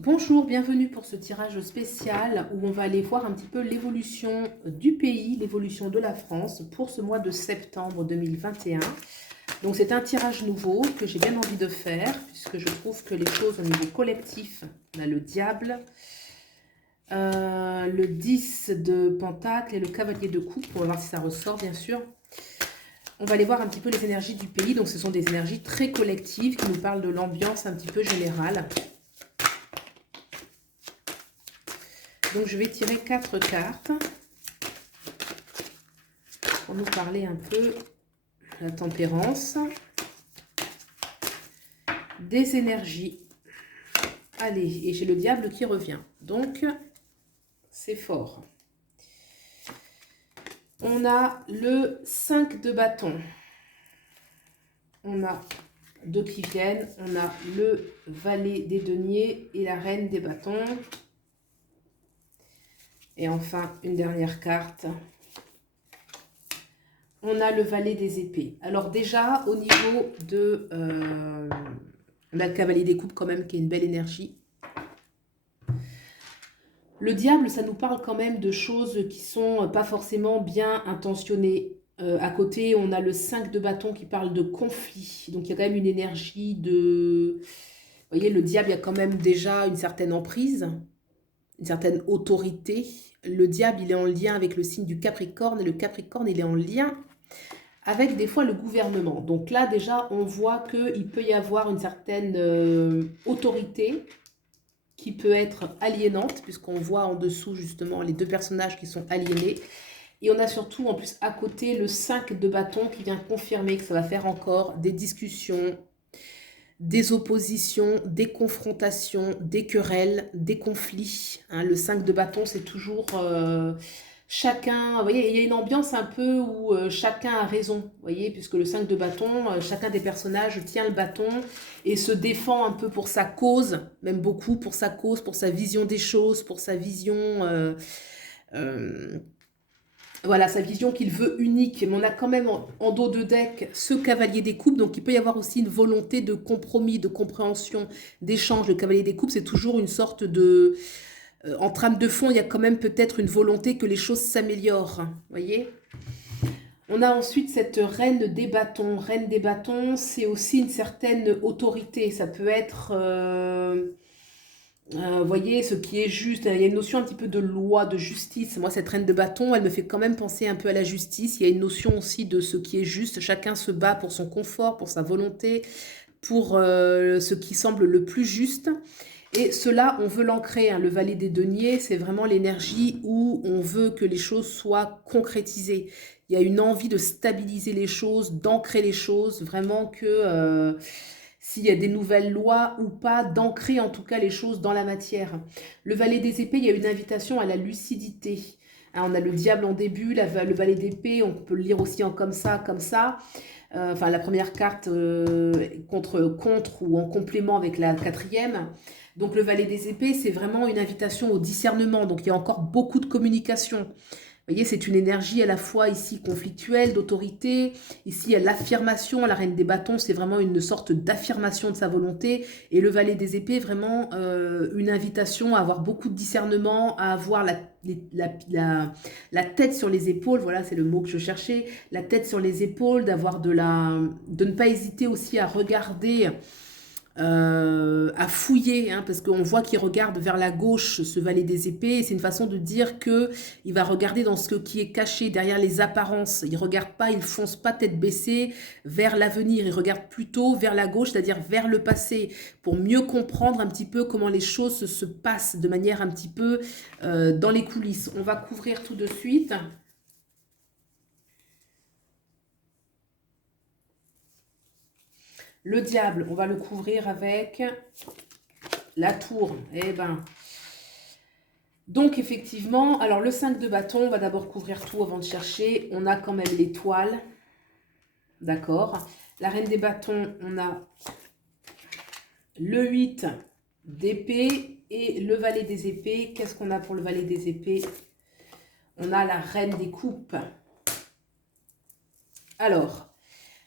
Bonjour, bienvenue pour ce tirage spécial où on va aller voir un petit peu l'évolution du pays, l'évolution de la France pour ce mois de septembre 2021. Donc c'est un tirage nouveau que j'ai bien envie de faire puisque je trouve que les choses au niveau collectif, on a le diable, le 10 de pentacle et le cavalier de coupe pour voir si ça ressort bien sûr. On va aller voir un petit peu les énergies du pays, donc ce sont des énergies très collectives qui nous parlent de l'ambiance un petit peu générale. Donc je vais tirer 4 cartes pour nous parler un peu de la tempérance, des énergies. Allez, et j'ai le diable qui revient. Donc c'est fort. On a le 5 de bâton. On a deux qui viennent. On a le valet des deniers et la reine des bâtons. Et enfin, une dernière carte. On a le valet des épées. Alors déjà, au niveau de... on a le cavalier des coupes quand même, qui est une belle énergie. Le diable, ça nous parle quand même de choses qui sont pas forcément bien intentionnées. À côté, on a le 5 de bâton qui parle de conflit. Donc il y a quand même une énergie de... Vous voyez, le diable, il y a quand même déjà une certaine emprise, une certaine autorité. Le diable, il est en lien avec le signe du Capricorne, et le Capricorne, il est en lien avec des fois le gouvernement. Donc là, déjà, on voit qu'il peut y avoir une certaine autorité qui peut être aliénante, puisqu'on voit en dessous, justement, les deux personnages qui sont aliénés. Et on a surtout, en plus, à côté, le 5 de bâton qui vient confirmer que ça va faire encore des discussions, des oppositions, des confrontations, des querelles, des conflits. Hein, le 5 de bâton, c'est toujours chacun... Vous voyez, il y a une ambiance un peu où chacun a raison, vous voyez, puisque le 5 de bâton, chacun des personnages tient le bâton et se défend un peu pour sa cause, même beaucoup pour sa cause, pour sa vision des choses, pour sa vision... voilà, sa vision qu'il veut unique. Mais on a quand même en dos de deck ce cavalier des coupes. Donc il peut y avoir aussi une volonté de compromis, de compréhension, d'échange. Le cavalier des coupes, c'est toujours une sorte de... en trame de fond, il y a quand même peut-être une volonté que les choses s'améliorent. Vous voyez ? On a ensuite cette reine des bâtons. Reine des bâtons, c'est aussi une certaine autorité. Ça peut être... vous voyez, ce qui est juste, il y a une notion un petit peu de loi, de justice. Moi, cette reine de bâton, elle me fait quand même penser un peu à la justice. Il y a une notion aussi de ce qui est juste. Chacun se bat pour son confort, pour sa volonté, pour ce qui semble le plus juste. Et cela, on veut l'ancrer. Hein. Le valet des deniers, c'est vraiment l'énergie où on veut que les choses soient concrétisées. Il y a une envie de stabiliser les choses, d'ancrer les choses, vraiment que... s'il y a des nouvelles lois ou pas, d'ancrer en tout cas les choses dans la matière. Le valet des épées, il y a une invitation à la lucidité. Hein, on a le diable en début, le valet d'épée, on peut le lire aussi en comme ça, comme ça. Enfin, la première carte contre ou en complément avec la quatrième. Donc le valet des épées, c'est vraiment une invitation au discernement. Donc il y a encore beaucoup de communication. Vous voyez, c'est une énergie à la fois ici conflictuelle, d'autorité. Ici, il y a l'affirmation. La reine des bâtons, c'est vraiment une sorte d'affirmation de sa volonté. Et le valet des épées, vraiment une invitation à avoir beaucoup de discernement, à avoir la tête sur les épaules. Voilà, c'est le mot que je cherchais. La tête sur les épaules, de ne pas hésiter aussi à regarder à fouiller, hein, parce qu'on voit qu'il regarde vers la gauche, ce valet des épées, c'est une façon de dire que il va regarder dans ce qui est caché derrière les apparences. Il regarde pas, il fonce pas tête baissée vers l'avenir, il regarde plutôt vers la gauche, c'est-à-dire vers le passé, pour mieux comprendre un petit peu comment les choses se passent de manière un petit peu dans les coulisses. On va couvrir tout de suite. Le diable, on va le couvrir avec la tour. Eh ben, donc effectivement, alors le 5 de bâton, on va d'abord couvrir tout avant de chercher. On a quand même l'étoile, d'accord. La reine des bâtons, on a le 8 d'épée et le valet des épées. Qu'est-ce qu'on a pour le valet des épées? On a la reine des coupes. Alors,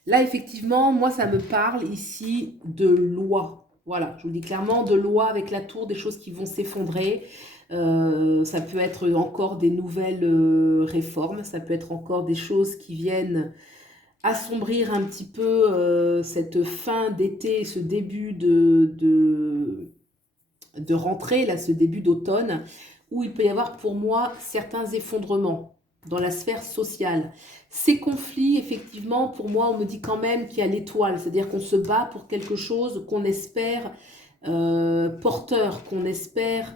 là effectivement, moi ça me parle ici de loi. Voilà, je vous le dis clairement, de loi avec la tour, des choses qui vont s'effondrer. Ça peut être encore des nouvelles réformes, ça peut être encore des choses qui viennent assombrir un petit peu cette fin d'été, ce début de rentrée, là, ce début d'automne, où il peut y avoir pour moi certains effondrements dans la sphère sociale. Ces conflits, effectivement, pour moi, on me dit quand même qu'il y a l'étoile, c'est-à-dire qu'on se bat pour quelque chose qu'on espère porteur, qu'on espère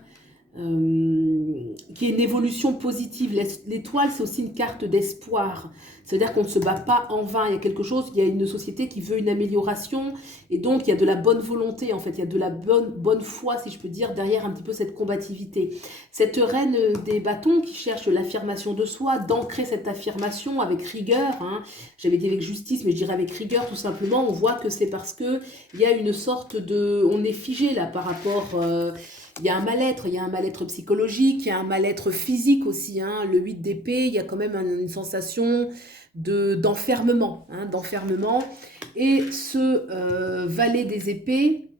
qui est une évolution positive. L'étoile, c'est aussi une carte d'espoir. C'est-à-dire qu'on ne se bat pas en vain. Il y a quelque chose, il y a une société qui veut une amélioration et donc il y a de la bonne volonté, en fait. Il y a de la bonne foi, si je peux dire, derrière un petit peu cette combativité. Cette reine des bâtons qui cherche l'affirmation de soi, d'ancrer cette affirmation avec rigueur. Hein. J'avais dit avec justice, mais je dirais avec rigueur tout simplement. On voit que c'est parce que il y a une sorte de... On est figé là par rapport... il y a un mal-être psychologique, il y a un mal-être physique aussi. Hein. Le 8 d'épée, il y a quand même une sensation d'enfermement. Hein, d'enfermement. Et ce valet des épées,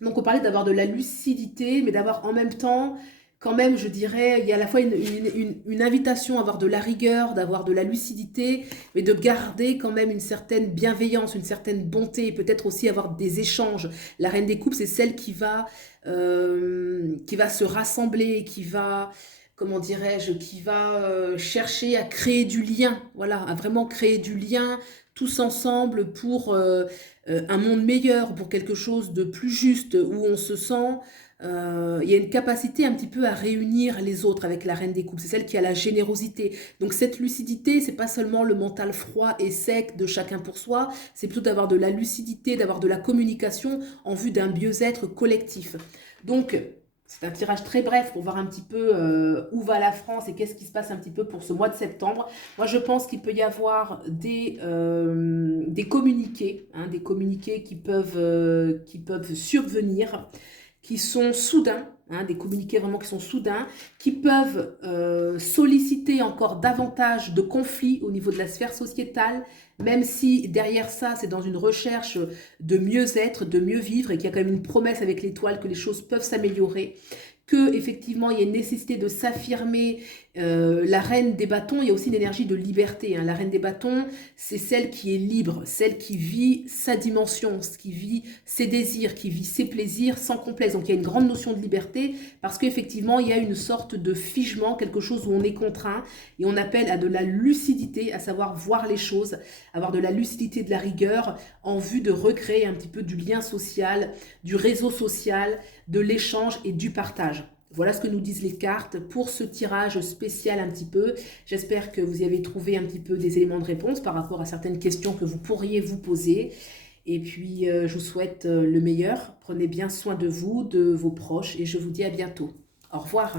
donc on parlait d'avoir de la lucidité, mais d'avoir en même temps, quand même, je dirais, il y a à la fois une invitation à avoir de la rigueur, d'avoir de la lucidité, mais de garder quand même une certaine bienveillance, une certaine bonté, et peut-être aussi avoir des échanges. La reine des coupes, c'est celle qui va se rassembler, qui va, comment dirais-je, qui va chercher à créer du lien, voilà, à vraiment créer du lien tous ensemble pour un monde meilleur, pour quelque chose de plus juste, où on se sent... il y a une capacité un petit peu à réunir les autres avec la reine des coupes. C'est celle qui a la générosité. Donc cette lucidité, c'est pas seulement le mental froid et sec de chacun pour soi, c'est plutôt d'avoir de la lucidité, d'avoir de la communication en vue d'un mieux-être collectif. Donc c'est un tirage très bref pour voir un petit peu où va la France et qu'est-ce qui se passe un petit peu pour ce mois de septembre. Moi, je pense qu'il peut y avoir des communiqués, hein, des communiqués qui peuvent survenir, qui sont soudains, hein, des communiqués vraiment qui sont soudains, qui peuvent solliciter encore davantage de conflits au niveau de la sphère sociétale, même si derrière ça, c'est dans une recherche de mieux-être, de mieux vivre, et qu'il y a quand même une promesse avec l'étoile que les choses peuvent s'améliorer, que effectivement il y a une nécessité de s'affirmer. La reine des bâtons, il y a aussi une énergie de liberté. Hein. La reine des bâtons, c'est celle qui est libre, celle qui vit sa dimension, qui vit ses désirs, qui vit ses plaisirs sans complexe. Donc il y a une grande notion de liberté parce qu'effectivement il y a une sorte de figement, quelque chose où on est contraint et on appelle à de la lucidité, à savoir voir les choses, avoir de la lucidité, de la rigueur en vue de recréer un petit peu du lien social, du réseau social, de l'échange et du partage. Voilà ce que nous disent les cartes pour ce tirage spécial un petit peu. J'espère que vous y avez trouvé un petit peu des éléments de réponse par rapport à certaines questions que vous pourriez vous poser. Et puis, je vous souhaite le meilleur. Prenez bien soin de vous, de vos proches et je vous dis à bientôt. Au revoir.